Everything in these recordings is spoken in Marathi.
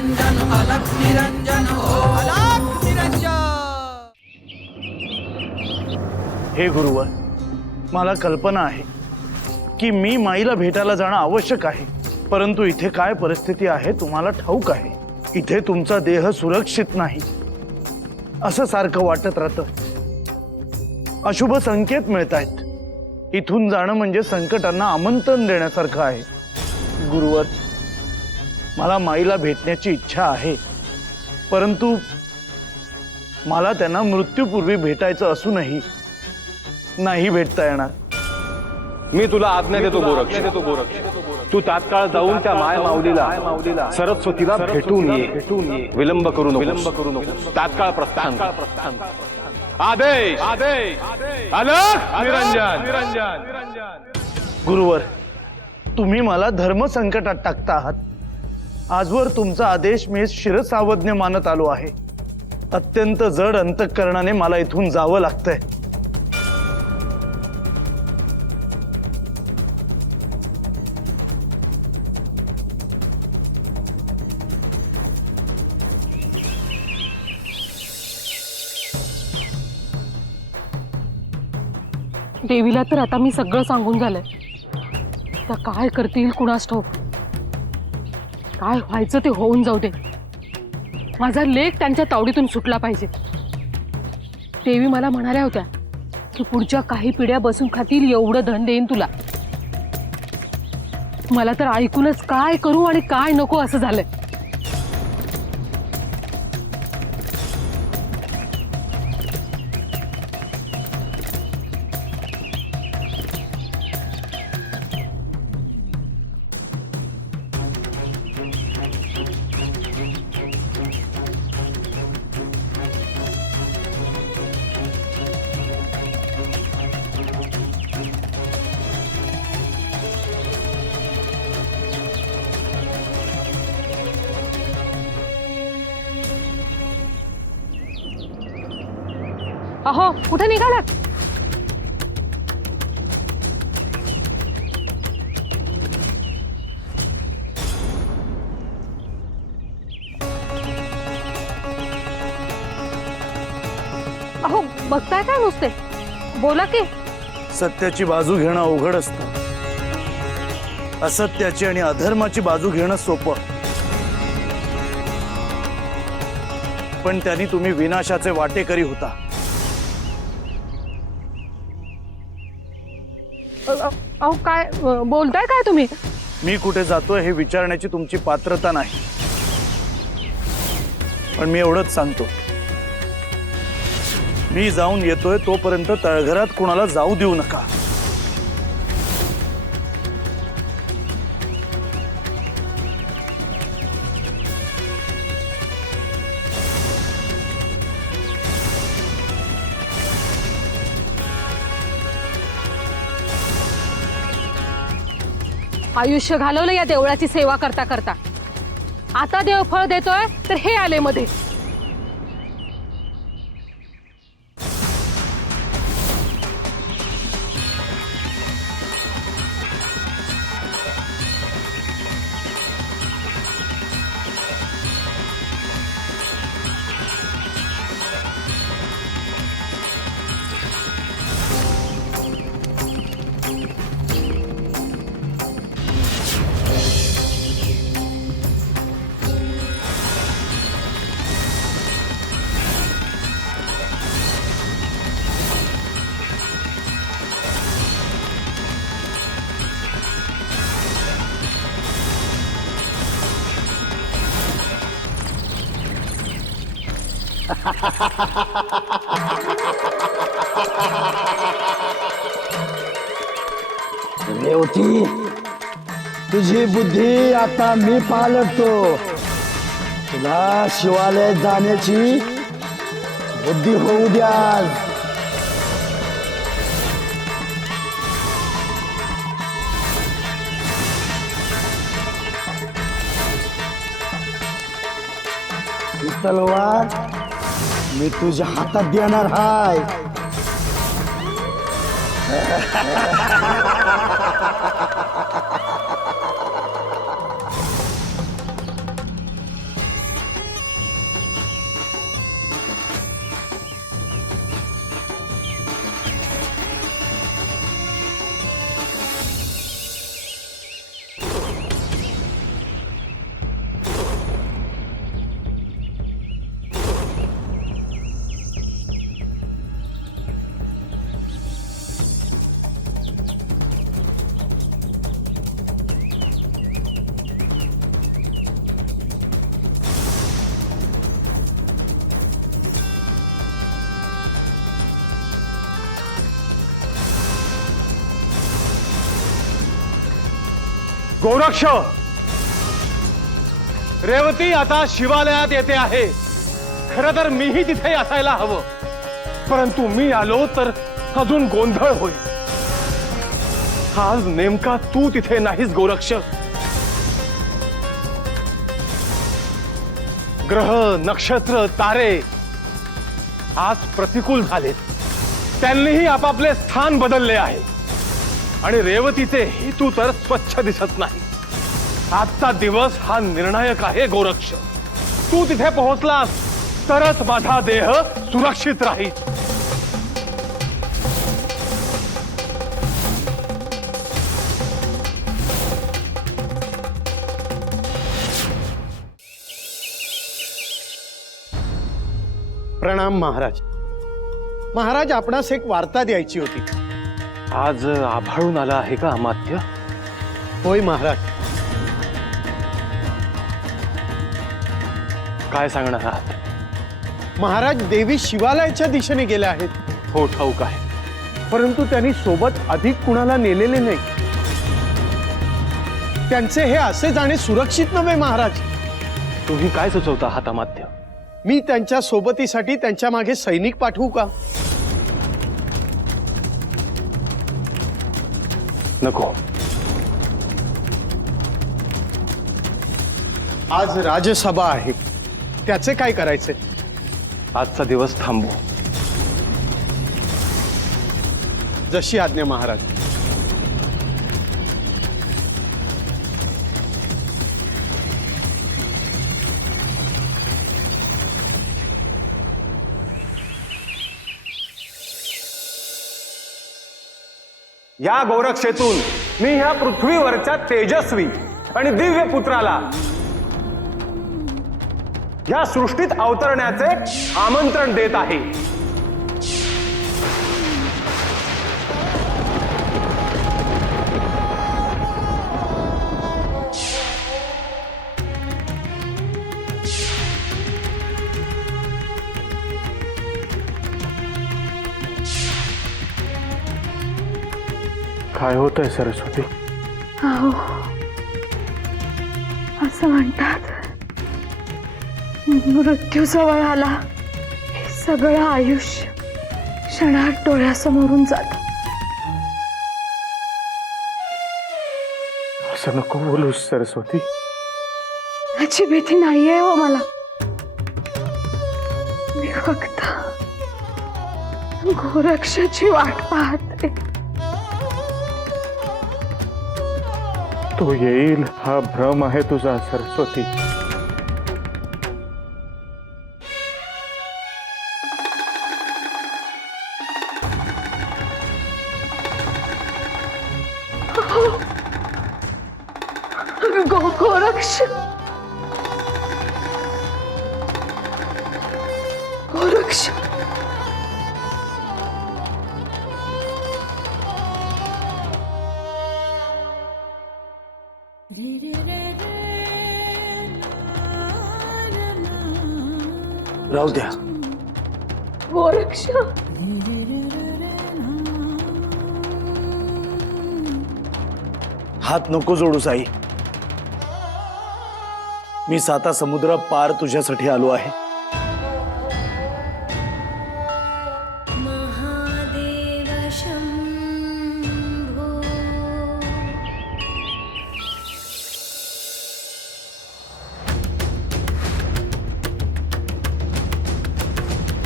निरंजन अलख निरंजन हो अलख निरंजन। हे गुरुवर, मला कल्पना आहे की मी माईला भेटायला जाणं आवश्यक आहे, परंतु इथे काय परिस्थिती आहे तुम्हाला ठाऊक आहे। इथे तुमचा देह सुरक्षित नाही असं सारखं वाटत राहतं। अशुभ संकेत मिळत आहेत। इथून जाणं म्हणजे संकटांना आमंत्रण देण्यासारखं आहे। गुरुवर, मला माईला भेटण्याची इच्छा आहे, परंतु मला त्यांना मृत्यूपूर्वी भेटायचं असूनही नाही भेटता येणार। मी तुला आज्ञा देतो गोरक्ष, तू तात्काळ जाऊन त्या माय माऊलीला सरस्वतीला भेटून ये। विलंब करू नको, तात्काळ प्रस्थान कर। आदेश अलख निरंजन। गुरुवर, तुम्ही मला धर्म संकटात टाकता आहात। आजवर तुमचा आदेश मी शिरसावज्ञ मानत आलो आहे। अत्यंत जड अंतःकरणाने मला इथून जावं लागतंय। देवीला तर आता मी सगळं सांगून झालंय। त्या काय करतील कुणास ठाऊक। काय व्हायचं ते होऊन जाऊ दे। माझा लेक त्यांच्या तावडीतून सुटला पाहिजे। देवी मला म्हणाल्या होत्या की पुढच्या काही पिढ्या बसून खातील एवढं धन देईन तुला। मला तर ऐकूनच काय करू आणि काय नको असं झालंय। अहो, कुठे निघालात? अहो, बघताय काय नुसते? बोला की। सत्याची बाजू घेणं अवघड असतं, असत्याची आणि अधर्माची बाजू घेणं सोपं। पण त्यांनी तुम्ही विनाशाचे वाटेकरी होता। अहो, काय बोलताय काय तुम्ही? मी कुठे जातोय हे विचारण्याची तुमची पात्रता नाही, पण मी एवढंच सांगतो, मी जाऊन येतोय तोपर्यंत तळघरात कुणाला जाऊ देऊ नका। आयुष्य घालवलं या देवळाची सेवा करता करता। आता देव फळ देतोय तर हे आले मध्ये। रेवती, तुझी बुद्धी आता मी पालटतो। तुला शिवालयात जाण्याची बुद्धी होऊ द्या। ही तलवार मी तुझ्या हातात देणार हाय। गोरक्ष, रेवती आता शिवालयात येते आहे. खरं तर मीही तिथे असायला हवं, परंतु मी आलो तर अजून गोंधळ होईल. आज नेमका तू तिथे नाहीस गोरक्ष. ग्रह, नक्षत्र, तारे आज प्रतिकूल झालेत. त्यांनीही आपापले स्थान बदलले आहे आणि रेवतीचे हेतू तर स्वच्छ दिसत नाही. आजचा दिवस हा निर्णायक आहे गोरक्ष. तू तिथे पोहोचलास तरच माझा देह सुरक्षित राहील. प्रणाम महाराज. महाराज, आपणास एक वार्ता द्यायची होती. आज आभाळून आला आहे का अमात्य? होय महाराज. काय सांगणार आहात? महाराज, देवी शिवालयाच्या दिशेने गेल्या आहेत. हो, ठाऊक आहे. परंतु त्यांनी सोबत अधिक कुणाला नेलेले नाही. त्यांचे हे असे जाणे सुरक्षित नव्हे महाराज. तुम्ही काय सुचवता आहात अमात्य? मी त्यांच्या सोबतीसाठी त्यांच्या मागे सैनिक पाठवू का? नको. आज राजसभा आहे, त्याचे काय करायचे? आजचा दिवस थांबू. जशी आज्ञा महाराज. या गोरक्षेतून मी ह्या पृथ्वीवरच्या तेजस्वी आणि दिव्य पुत्राला या सृष्टीत अवतरण्याचे आमंत्रण देत आहे. काय होतंय सरस्वती? अहो, असं म्हणतात मृत्यू जवळ आला, हे सगळं आयुष्य क्षणात डोळ्यासमोरून जात. असं नको बोलूस सरस्वती. याची भीती नाहीये हो मला. मी फक्त गोरक्षाची वाट पाहते. तो येईल हा भ्रम आहे तुझा सरस्वती. गोरक्ष, गोरक्ष, राहू द्या. गोरक्ष. हात नको जोडूस आई. मी 7 समुद्र पार तुझ्यासाठी आलो आहे.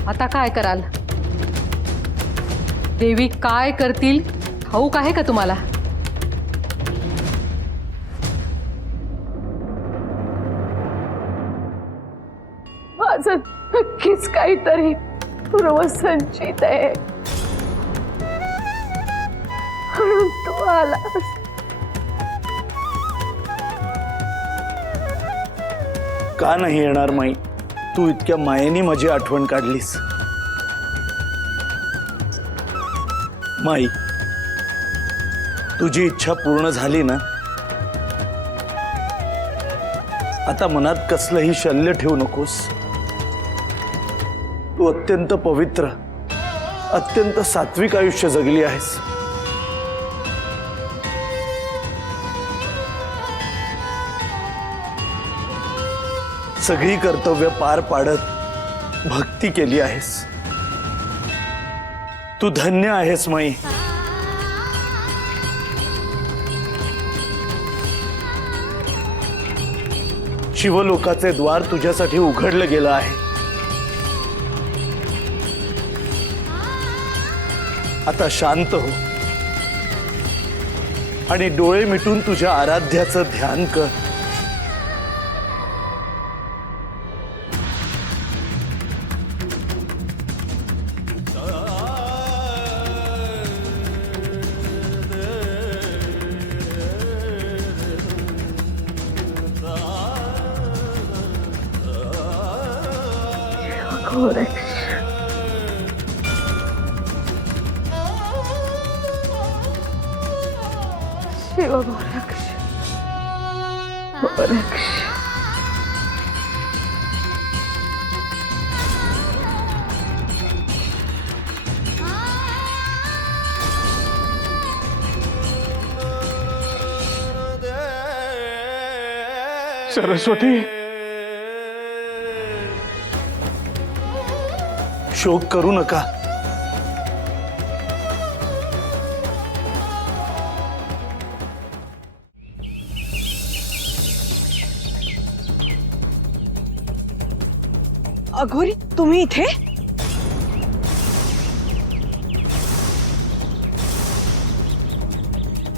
आता काय कराल? देवी काय करतील ठाऊक आहे का तुम्हाला? माझं नक्कीच काहीतरी पूर्वसंचित आहे, म्हणून तू आलास. का नाही येणार माई? तू इतक्या मायेने माझी आठवण काढलीस. माई, तुझी इच्छा पूर्ण झाली ना? आता मनात कसलंही शल्य ठेवू नकोस. तू अत्यंत पवित्र, अत्यंत सात्विक आयुष्य जगली आहेस. सगळी कर्तव्य पार पाडत भक्ती केली आहेस. तू धन्य आहेस माई. शिवलोकाचे द्वार तुझ्यासाठी उघडलं गेलं आहे. आता शांत हो आणि डोळे मिटून तुझ्या आराध्याचं ध्यान कर. शिवगोरक्ष गोरक्ष. सरस्वती, शोक करू नका. अघोरी तुम्ही इथे?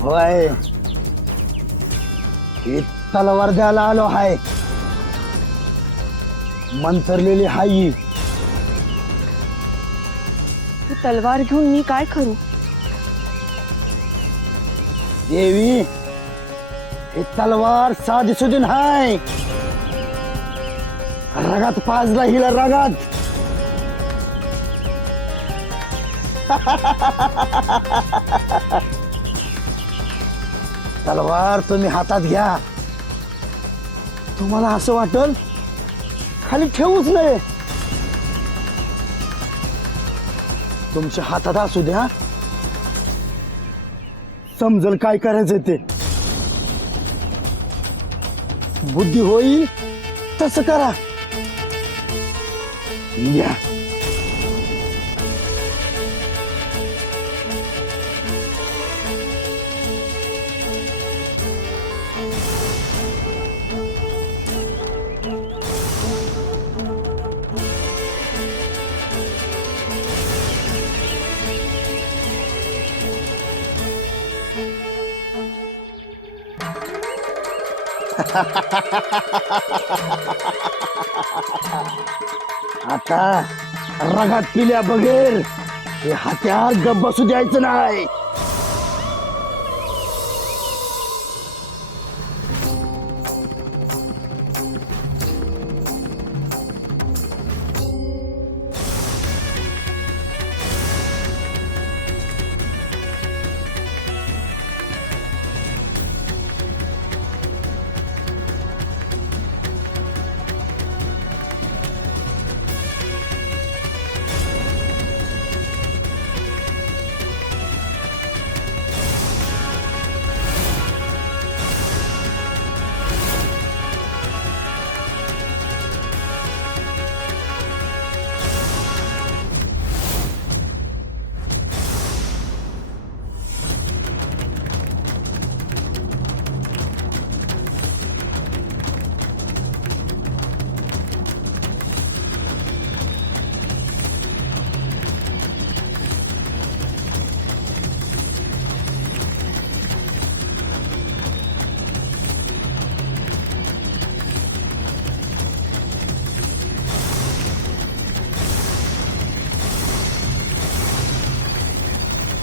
होय, ही तलवार द्यायला आलो हाय. मंतरलेली हाई. तलवार घेऊन मी काय करू? देवी, ही तलवार साधी सुधी हाय. रगात पाजला हिला रगात. तलवार तुम्ही हातात घ्या. तुम्हाला असं वाटल खाली ठेवूच नये. तुमच्या हातात असू द्या. समजल काय करायचं ते. बुद्धी होईल तसं करा. घ्या. आता रगात पिल्या बगैर हे हत्यार गप बसू द्यायचं नाही.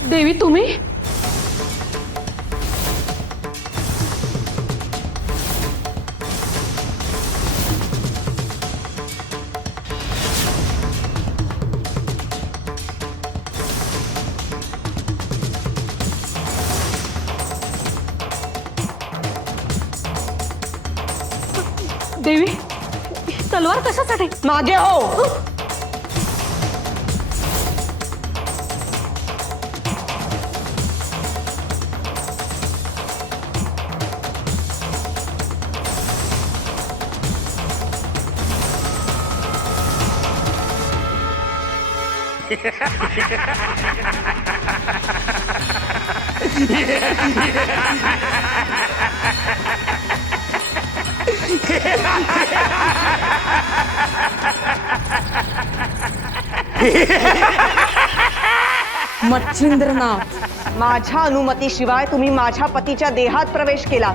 देवी तुम्ही? देवी, तलवार कशासाठी? मागे हो. मच्छिंद्रनाथ, माझ्या अनुमतीशिवाय तुम्ही माझ्या पतीच्या देहात प्रवेश केला.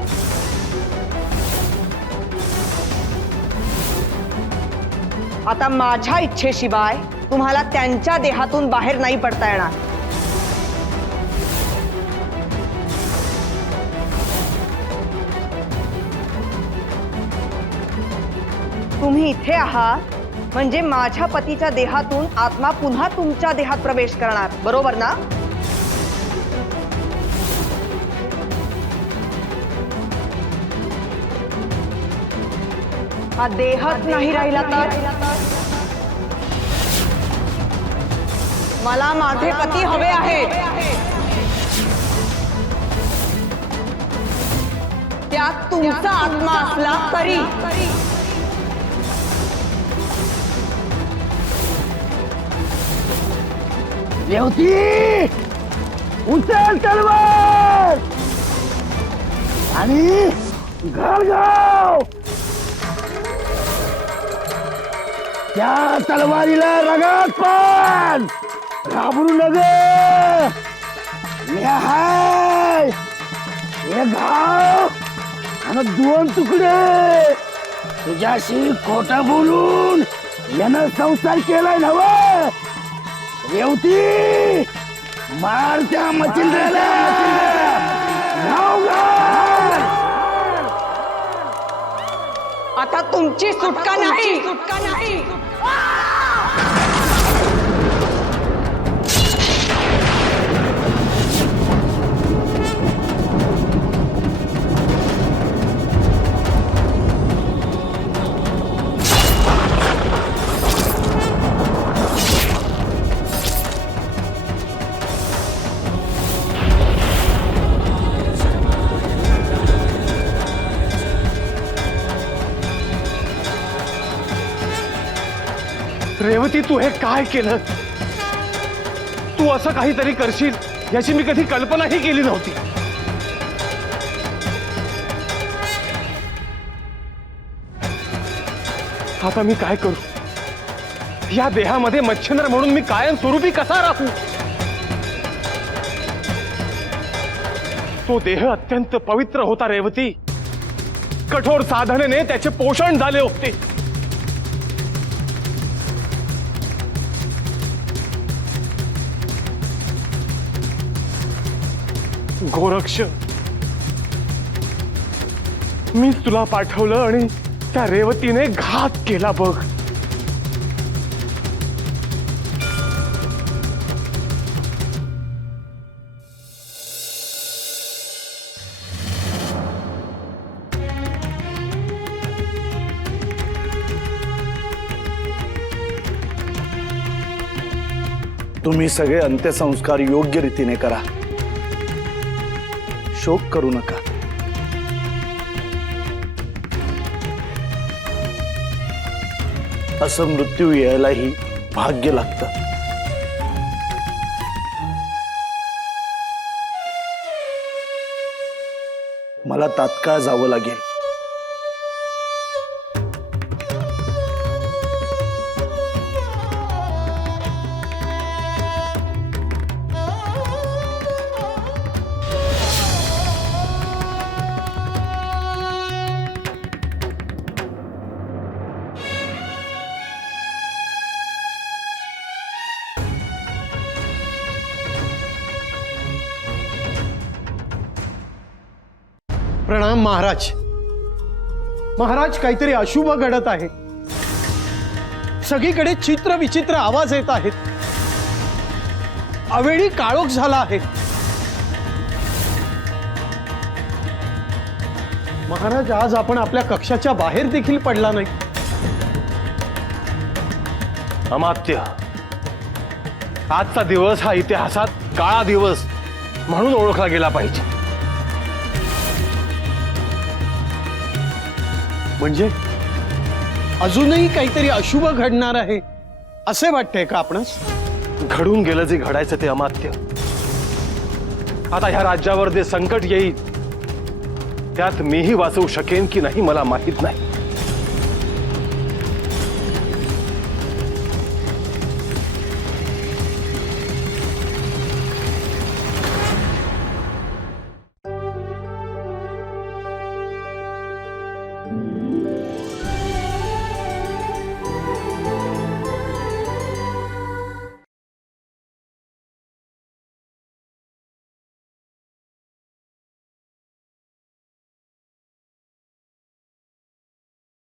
आता माझ्या इच्छेशिवाय तुम्हाला त्यांच्या देहातून बाहेर नाही पडता येणार. तुम्ही इथे आहात म्हणजे माझ्या पतीच्या देहातून आत्मा पुन्हा तुमच्या देहात प्रवेश करणार, बरोबर ना? हा देहच नाही राहिला तर मला माझे पती हवे आहेत. त्यात तुमचा आत्मा असला तरी. रेवती, उचल तलवार आणि घालगाव. त्या तलवारीला रगात पाड. घाबरू नगे. मी हाय. हे घाव आणि 2 तुकडे. तुझ्याशी खोटा बोलून यानं संसार केलाय नव. रेवती, मार त्या मच्छिंद्राला. घाव घाल. आता तुमची सुटका नाही. सुटका नाही. रेवती, तू हे काय केलं? तू असं काहीतरी करशील याची मी कधी कल्पनाही केली नव्हती. आता मी काय करू? या देहामध्ये मच्छिंद्र म्हणून मी कायम स्वरूपी कसा राहू? तो देह अत्यंत पवित्र होता रेवती. कठोर साधनेने त्याचे पोषण झाले होते. गोरक्ष, मीच तुला पाठवलं आणि त्या रेवतीने घात केला बघ. तुम्ही सगळे अंत्यसंस्कार योग्य रीतीने करा. शोक करू नका. असं मृत्यू यायलाही भाग्य लागतं. मला तात्काळ जावं लागेल. प्रणाम महाराज. महाराज, काहीतरी अशुभ घडत आहे. सगळीकडे चित्र विचित्र आवाज येत आहेत. अवेळी काळोख झाला आहे. महाराज, आज आपण आपल्या कक्षाच्या बाहेर देखील पडला नाही. अमात्य, आजचा दिवस हा इतिहासात काळा दिवस म्हणून ओळखला गेला पाहिजे. म्हणजे अजूनही काहीतरी अशुभ घडणार आहे असे वाटतंय का आपणास? घडून गेलं जे घडायचं ते अमात्य. आता ह्या राज्यावर जे संकट येईल त्यात मीही वाचवू शकेन की नाही मला माहित नाही.